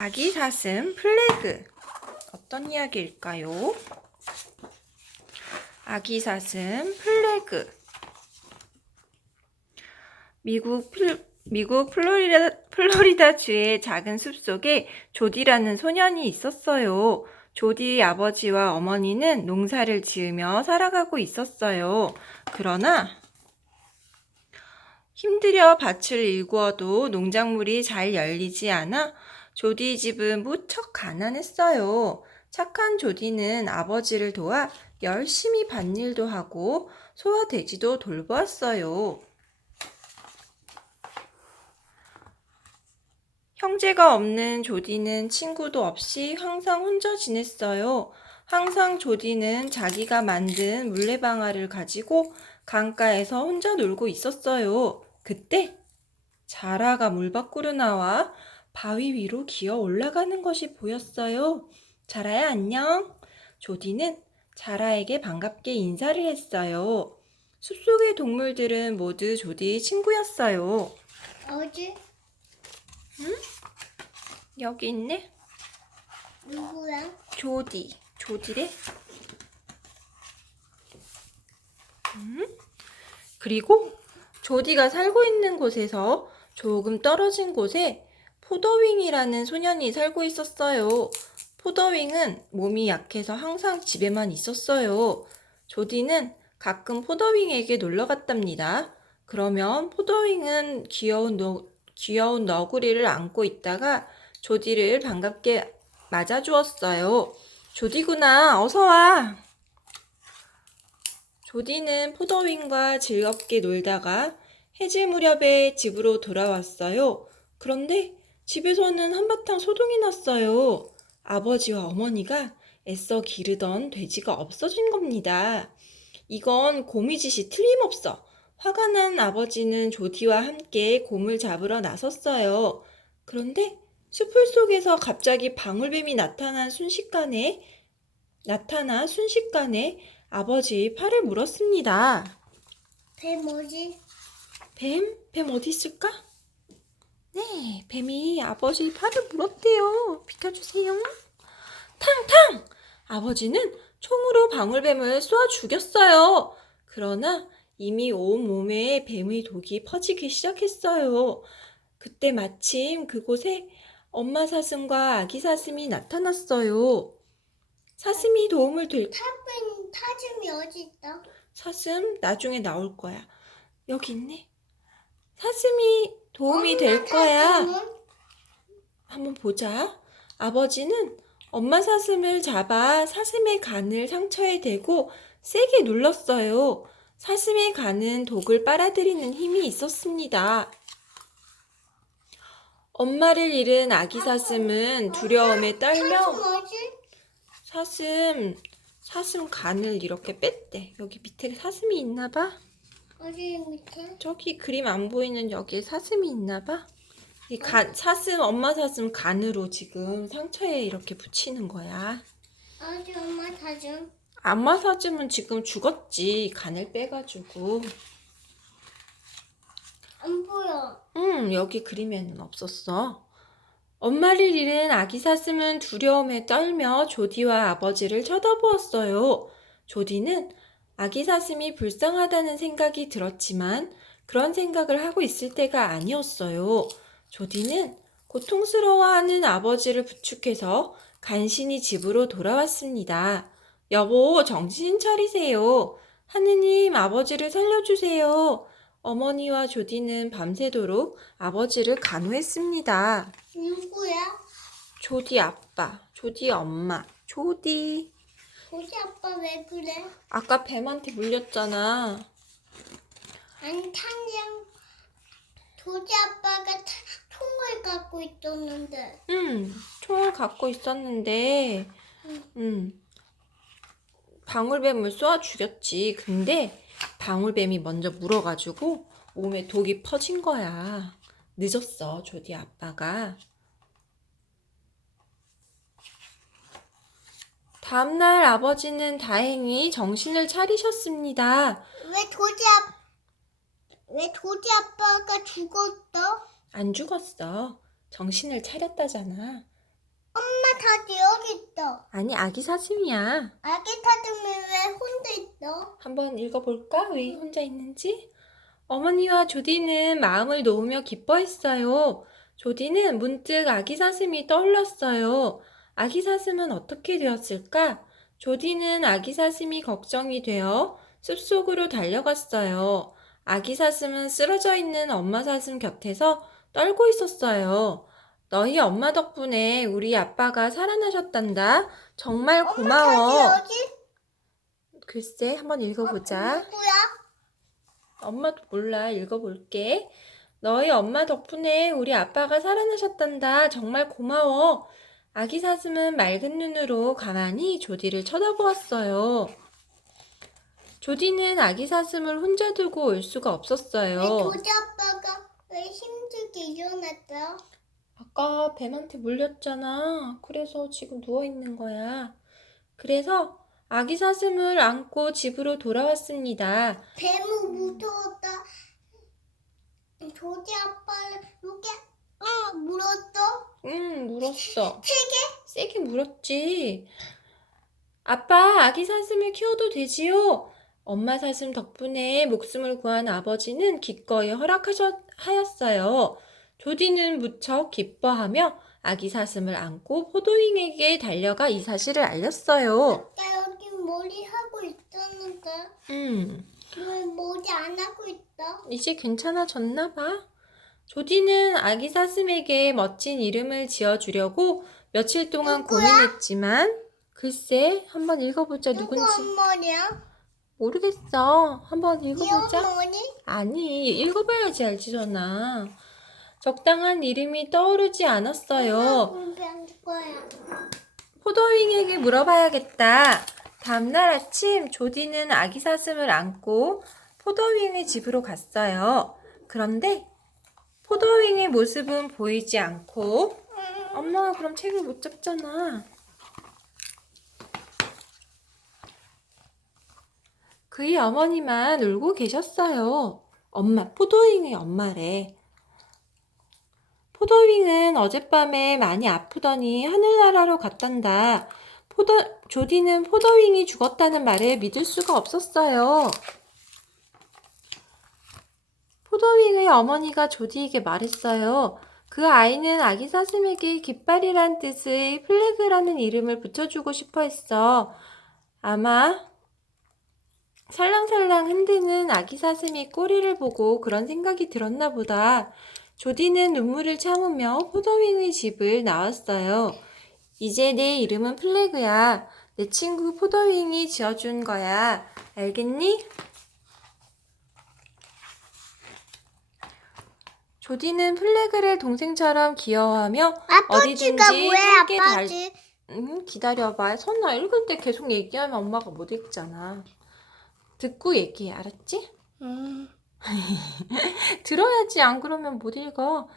아기 사슴 플래그. 어떤 이야기일까요? 아기 사슴 플래그. 미국 플로리다주의 작은 숲속에 조디라는 소년이 있었어요. 조디의 아버지와 어머니는 농사를 지으며 살아가고 있었어요. 그러나 힘들여 밭을 일구어도 농작물이 잘 열리지 않아 조디 집은 무척 가난했어요. 착한 조디는 아버지를 도와 열심히 밭일도 하고 소와 돼지도 돌보았어요. 형제가 없는 조디는 친구도 없이 항상 혼자 지냈어요. 항상 조디는 자기가 만든 물레방아를 가지고 강가에서 혼자 놀고 있었어요. 그때 자라가 물 밖으로 나와 바위 위로 기어 올라가는 것이 보였어요. 자라야 안녕. 조디는 자라에게 반갑게 인사를 했어요. 숲속의 동물들은 모두 조디의 친구였어요. 어디? 응? 여기 있네. 누구야? 조디. 조디래? 그리고 조디가 살고 있는 곳에서 조금 떨어진 곳에 포더윙이라는 소년이 살고 있었어요. 포더윙은 몸이 약해서 항상 집에만 있었어요. 조디는 가끔 포더윙에게 놀러 갔답니다. 그러면 포더윙은 귀여운 너구리를 안고 있다가 조디를 반갑게 맞아주었어요. 조디구나, 어서 와. 조디는 포더윙과 즐겁게 놀다가 해질 무렵에 집으로 돌아왔어요. 그런데 집에서는 한바탕 소동이 났어요. 아버지와 어머니가 애써 기르던 돼지가 없어진 겁니다. 이건 곰의 짓이 틀림없어. 화가 난 아버지는 조디와 함께 곰을 잡으러 나섰어요. 그런데 숲을 속에서 갑자기 방울뱀이 나타나 순식간에 아버지의 팔을 물었습니다. 뱀 뭐지? 뱀? 뱀 어디 있을까? 네, 뱀이 아버지의 팔을 물었대요. 비켜주세요. 탕탕! 아버지는 총으로 방울뱀을 쏘아 죽였어요. 그러나 이미 온 몸에 뱀의 독이 퍼지기 시작했어요. 그때 마침 그곳에 엄마 사슴과 아기 사슴이 나타났어요. 사슴이 도움을 될 사슴이 어디 있어? 사슴 나중에 나올 거야. 여기 있네. 사슴이 도움이 될 거야. 한번 보자. 아버지는 엄마 사슴을 잡아 사슴의 간을 상처에 대고 세게 눌렀어요. 사슴의 간은 독을 빨아들이는 힘이 있었습니다. 엄마를 잃은 아기 사슴은 두려움에 떨며 사슴 간을 이렇게 뺐대. 여기 밑에 사슴이 있나 봐. 어디 밑에? 저기 그림 안 보이는 여기에 사슴이 있나 봐. 이 엄마 사슴 간으로 지금 상처에 이렇게 붙이는 거야. 어디 엄마 사슴? 엄마 사슴은 지금 죽었지. 간을 빼가지고. 안 보여. 여기 그림에는 없었어. 엄마를 잃은 아기 사슴은 두려움에 떨며 조디와 아버지를 쳐다보았어요. 조디는 아기 사슴이 불쌍하다는 생각이 들었지만 그런 생각을 하고 있을 때가 아니었어요. 조디는 고통스러워하는 아버지를 부축해서 간신히 집으로 돌아왔습니다. 여보, 정신 차리세요. 하느님, 아버지를 살려주세요. 어머니와 조디는 밤새도록 아버지를 간호했습니다. 누구야? 조디 아빠, 조디 엄마, 조디. 우리 아빠 왜 그래? 아까 뱀한테 물렸잖아. 아니 도지 아빠가 총을 갖고 있었는데. 총을 갖고 있었는데, 방울뱀을 쏘아 죽였지. 근데 방울뱀이 먼저 물어가지고 몸에 독이 퍼진 거야. 늦었어, 조디 아빠가. 다음날 아버지는 다행히 정신을 차리셨습니다. 왜 도지 아빠가 죽었어? 안 죽었어. 정신을 차렸다잖아. 사슴 여기 있어. 아니, 아기 사슴이야. 아기 사슴이 왜 혼자 있어? 한번 읽어볼까? 왜 혼자 있는지? 어머니와 조디는 마음을 놓으며 기뻐했어요. 조디는 문득 아기 사슴이 떠올랐어요. 아기 사슴은 어떻게 되었을까? 조디는 아기 사슴이 걱정이 되어 숲속으로 달려갔어요. 아기 사슴은 쓰러져 있는 엄마 사슴 곁에서 떨고 있었어요. 너희 엄마 덕분에 우리 아빠가 살아나셨단다. 정말 고마워. 엄마 사슴 여기? 글쎄, 한번 읽어보자. 누구야? 엄마도 몰라. 읽어볼게. 너희 엄마 덕분에 우리 아빠가 살아나셨단다. 정말 고마워. 아기 사슴은 맑은 눈으로 가만히 조디를 쳐다보았어요. 조디는 아기 사슴을 혼자 두고 올 수가 왜 없었어요. 조지 아빠가 왜 힘들게 일어났어? 아까 뱀한테 물렸잖아. 그래서 지금 누워있는 거야. 그래서 아기 사슴을 안고 집으로 돌아왔습니다. 뱀은 무서웠다. 조지 아빠를 이렇게 물었어? 응, 물었어. 세게? 세게 물었지. 아빠, 아기 사슴을 키워도 되지요? 엄마 사슴 덕분에 목숨을 구한 아버지는 기꺼이 허락하였어요. 조디는 무척 기뻐하며 아기 사슴을 안고 포도윙에게 달려가 이 사실을 알렸어요. 나 여기 머리 하고 있었는데 왜 머리 안 하고 있어? 이제 괜찮아졌나 봐. 조디는 아기 사슴에게 멋진 이름을 지어주려고 며칠 동안 누구야? 고민했지만 글쎄, 한번 읽어보자. 누구 누군지. 어머니야? 모르겠어. 한번 네 읽어보자. 어머니? 아니, 읽어봐야지 알지, 전화. 적당한 이름이 떠오르지 엄마 않았어요. 공부할 거야. 포도윙에게 물어봐야겠다. 다음날 아침 조디는 아기 사슴을 안고 포도윙의 집으로 갔어요. 그런데 포도윙의 모습은 보이지 않고 엄마가 그럼 책을 못 잡잖아. 그의 어머니만 울고 계셨어요. 엄마, 포도윙의 엄마래. 포도윙은 어젯밤에 많이 아프더니 하늘나라로 갔단다. 조디는 포도윙이 죽었다는 말을 믿을 수가 없었어요. 포도윙의 어머니가 조디에게 말했어요. 그 아이는 아기 사슴에게 깃발이란 뜻의 플래그라는 이름을 붙여주고 싶어 했어. 아마 살랑살랑 흔드는 아기 사슴의 꼬리를 보고 그런 생각이 들었나 보다. 조디는 눈물을 참으며 포도윙의 집을 나왔어요. 이제 내 이름은 플래그야. 내 친구 포도윙이 지어준 거야. 알겠니? 조디는 플래그를 동생처럼 귀여워하며 아빠지가 어디든지 뭐해 함께 아빠지? 기다려봐. 선아, 읽을 때 계속 얘기하면 엄마가 못 읽잖아. 듣고 얘기해. 알았지? 들어야지. 안 그러면 못 읽어.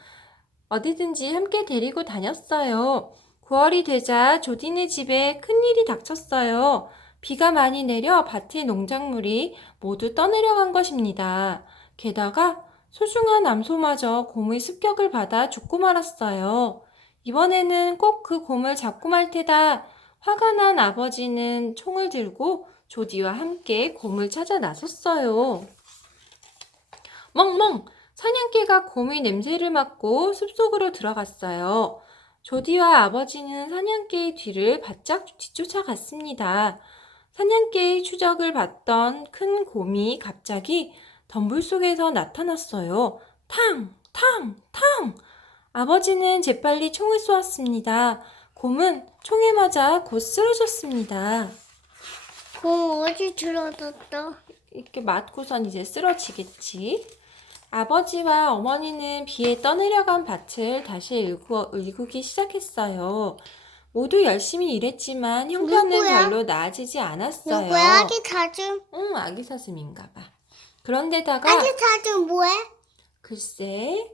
어디든지 함께 데리고 다녔어요. 9월이 되자 조디네 집에 큰일이 닥쳤어요. 비가 많이 내려 밭의 농작물이 모두 떠내려간 것입니다. 게다가 소중한 암소마저 곰의 습격을 받아 죽고 말았어요. 이번에는 꼭 그 곰을 잡고 말 테다. 화가 난 아버지는 총을 들고 조디와 함께 곰을 찾아 나섰어요. 멍멍! 사냥개가 곰의 냄새를 맡고 숲속으로 들어갔어요. 조디와 아버지는 사냥개의 뒤를 바짝 뒤쫓아갔습니다. 사냥개의 추적을 받던 큰 곰이 갑자기 덤불 속에서 나타났어요. 탕! 탕! 탕! 아버지는 재빨리 총을 쏘았습니다. 곰은 총에 맞아 곧 쓰러졌습니다. 곰 어디 들어졌어? 이렇게 맞고선 이제 쓰러지겠지. 아버지와 어머니는 비에 떠내려간 밭을 다시 일구기 시작했어요. 모두 열심히 일했지만 형편은 누구야? 별로 나아지지 않았어요. 누구야? 아기 사슴? 응, 아기 사슴인가 봐. 그런데다가 아기 사슴 뭐해? 글쎄,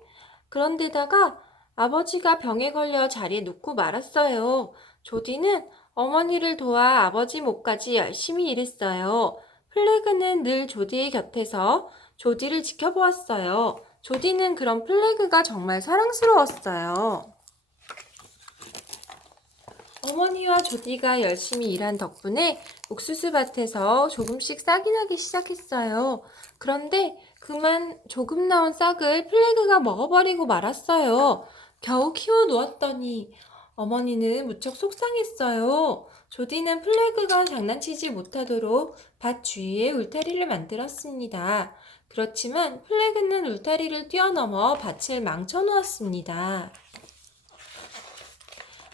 그런데다가 아버지가 병에 걸려 자리에 눕고 말았어요. 조디는 어머니를 도와 아버지 목까지 열심히 일했어요. 플래그는 늘 조디의 곁에서 조디를 지켜보았어요. 조디는 그런 플래그가 정말 사랑스러웠어요. 어머니와 조디가 열심히 일한 덕분에 옥수수밭에서 조금씩 싹이 나기 시작했어요. 그런데 그만 조금 나온 싹을 플래그가 먹어버리고 말았어요. 겨우 키워 놓았더니 어머니는 무척 속상했어요. 조디는 플래그가 장난치지 못하도록 밭 주위에 울타리를 만들었습니다. 그렇지만 플래그는 울타리를 뛰어넘어 밭을 망쳐놓았습니다.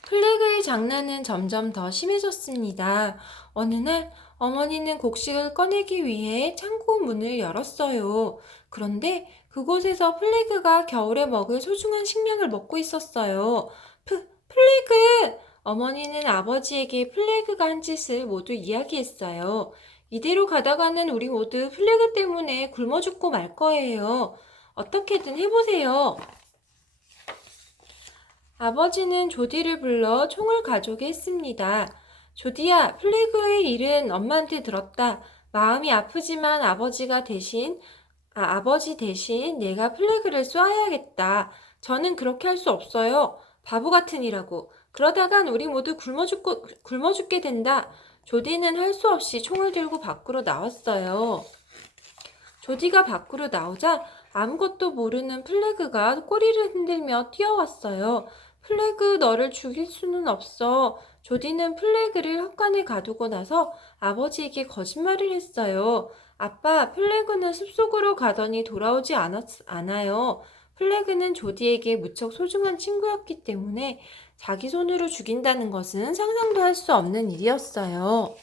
플래그의 장난은 점점 더 심해졌습니다. 어느 날 어머니는 곡식을 꺼내기 위해 창고 문을 열었어요. 그런데 그곳에서 플래그가 겨울에 먹을 소중한 식량을 먹고 있었어요. 플래그! 어머니는 아버지에게 플래그가 한 짓을 모두 이야기했어요. 이대로 가다가는 우리 모두 플래그 때문에 굶어 죽고 말 거예요. 어떻게든 해보세요. 아버지는 조디를 불러 총을 가져오게 했습니다. 조디야, 플래그의 일은 엄마한테 들었다. 마음이 아프지만 아버지 대신 내가 플래그를 쏘아야겠다. 저는 그렇게 할 수 없어요. 바보 같은 이라고. 그러다간 우리 모두 굶어 죽게 된다. 조디는 할 수 없이 총을 들고 밖으로 나왔어요. 조디가 밖으로 나오자 아무것도 모르는 플래그가 꼬리를 흔들며 뛰어왔어요. 플래그, 너를 죽일 수는 없어. 조디는 플래그를 헛간에 가두고 나서 아버지에게 거짓말을 했어요. 아빠, 플래그는 숲속으로 가더니 돌아오지 않아요. 플래그는 조디에게 무척 소중한 친구였기 때문에 자기 손으로 죽인다는 것은 상상도 할 수 없는 일이었어요.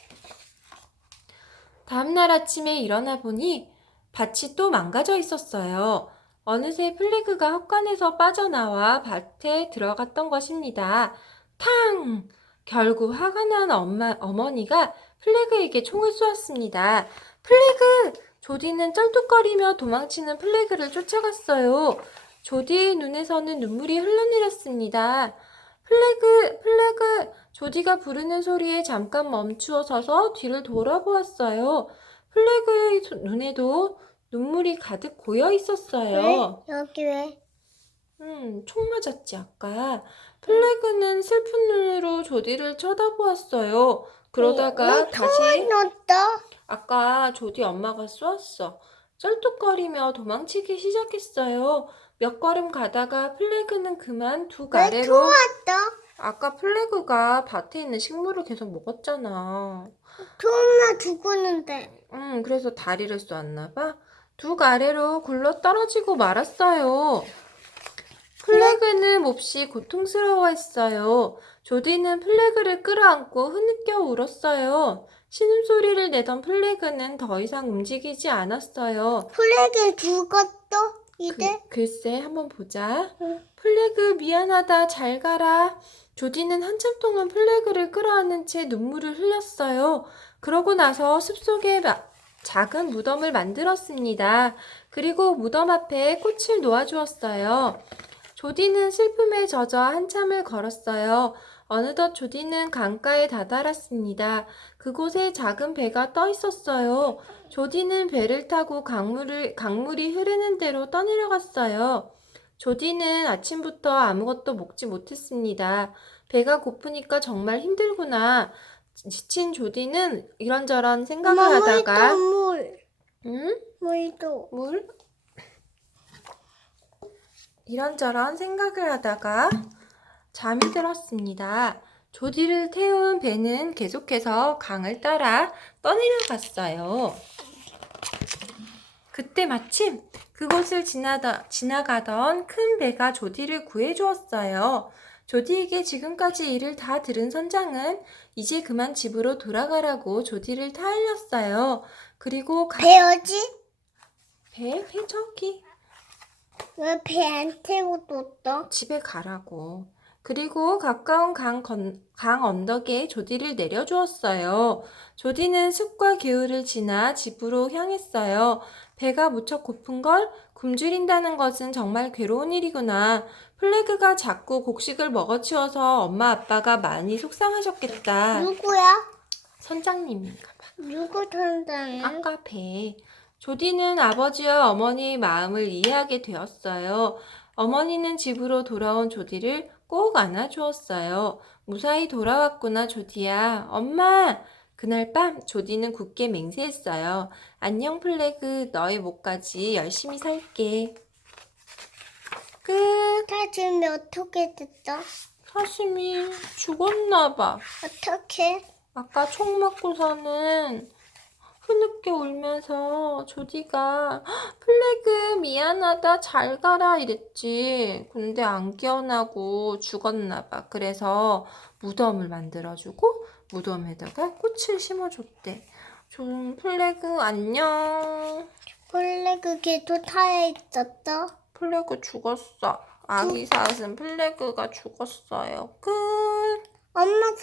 다음날 아침에 일어나 보니 밭이 또 망가져 있었어요. 어느새 플래그가 헛간에서 빠져나와 밭에 들어갔던 것입니다. 탕! 결국 화가 난 어머니가 플래그에게 총을 쏘았습니다. 플래그! 조디는 쩔뚝거리며 도망치는 플래그를 쫓아갔어요. 조디의 눈에서는 눈물이 흘러내렸습니다. 플래그! 조디가 부르는 소리에 잠깐 멈추어 서서 뒤를 돌아보았어요. 플래그의 눈에도 눈물이 가득 고여 있었어요. 왜? 여기 왜? 총 맞았지, 아까. 플래그는 슬픈 눈으로 조디를 쳐다보았어요. 그러다가 다시 넣었다. 아까 조디 엄마가 쏘았어. 쩔뚝거리며 도망치기 시작했어요. 몇 걸음 가다가 플래그는 그만 둑 왜 아래로 토왔다? 아까 플래그가 밭에 있는 식물을 계속 먹었잖아. 토마 죽었는데. 그래서 다리를 쏘았나 봐. 둑 아래로 굴러 떨어지고 말았어요. 플래그는 몹시 고통스러워했어요. 조디는 플래그를 끌어안고 흐느껴 울었어요. 신음소리를 내던 플래그는 더 이상 움직이지 않았어요. 플래그 죽었어? 이제? 글쎄, 한번 보자. 응. 플래그 미안하다, 잘 가라. 조디는 한참 동안 플래그를 끌어안은 채 눈물을 흘렸어요. 그러고 나서 숲속에 작은 무덤을 만들었습니다. 그리고 무덤 앞에 꽃을 놓아주었어요. 조디는 슬픔에 젖어 한참을 걸었어요. 어느덧 조디는 강가에 다다랐습니다. 그곳에 작은 배가 떠 있었어요. 조디는 배를 타고 강물이 흐르는 대로 떠내려갔어요. 조디는 아침부터 아무것도 먹지 못했습니다. 배가 고프니까 정말 힘들구나. 지친 조디는 이런저런 생각을 하다가 물. 응? 물도. 물? 이런저런 생각을 하다가 잠이 들었습니다. 조디를 태운 배는 계속해서 강을 따라 떠내려갔어요. 그때 마침 그곳을 지나가던 큰 배가 조디를 구해주었어요. 조디에게 지금까지 일을 다 들은 선장은 이제 그만 집으로 돌아가라고 조디를 타일렀어요. 그리고 배 어디? 배 저기 왜 배 안 태우고 뒀어? 집에 가라고. 그리고 가까운 강 언덕에 조디를 내려주었어요. 조디는 숲과 개울을 지나 집으로 향했어요. 배가 무척 고픈걸? 굶주린다는 것은 정말 괴로운 일이구나. 플래그가 자꾸 곡식을 먹어치워서 엄마 아빠가 많이 속상하셨겠다. 누구야? 선장님인가 봐. 누구 선장이야? 아까 배. 조디는 아버지와 어머니의 마음을 이해하게 되었어요. 어머니는 집으로 돌아온 조디를 꼭 안아주었어요. 무사히 돌아왔구나, 조디야. 엄마! 그날 밤 조디는 굳게 맹세했어요. 안녕, 플래그. 너의 목까지 열심히 살게. 끝. 사슴이 어떻게 됐어? 사슴이 죽었나 봐. 어떻게? 아까 총 맞고서는 흐느껴 울면서 조디가 플래그 미안하다 잘 가라 이랬지. 근데 안 깨어나고 죽었나 봐. 그래서 무덤을 만들어주고 무덤에다가 꽃을 심어줬대. 좀 플래그 안녕. 원래 그게 또 타야 있었어? 플래그 죽었어. 아기 사슴 플래그가 죽었어요. 끝. 엄마